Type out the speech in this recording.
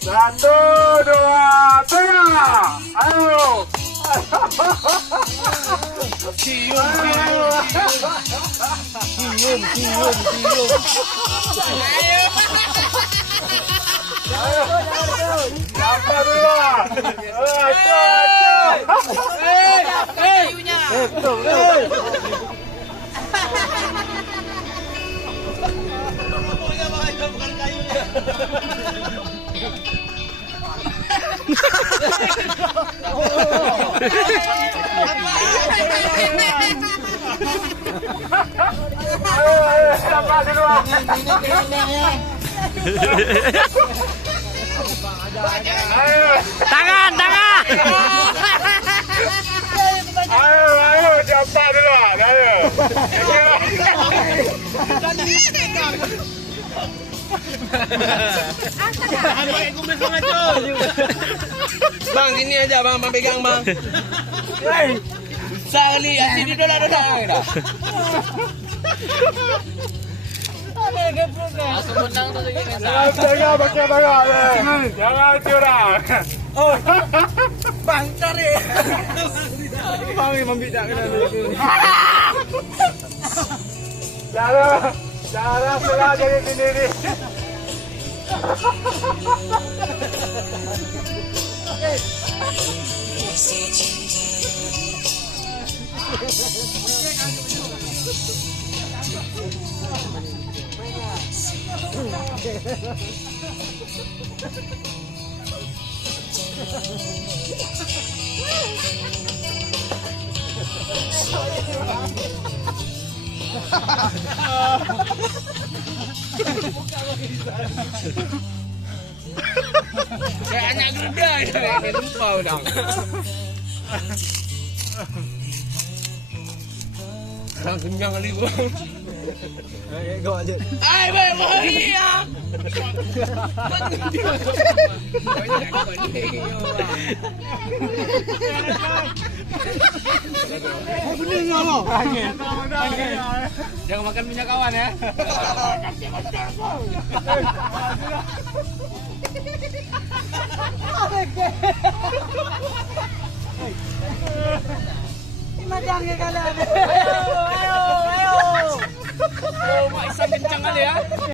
Satu, dua, tiga. Ayo. Cium. Siapa dulu? Siapa dulu? Tangan. Ayo, siapa dulu? Ayo. Bang, sini aja bang, pegang bang. Susah kali, sini dodak. Jangan pakai tangan. Jangan curang. Bang, cari. Bang, membidakkan itu. Cara sudah jadi sendiri. Kayak anak muda ini lupa udah. Bang kenyang kali bang. Go aja. Ay, bahaya. Jangan makan minyak kawan ya.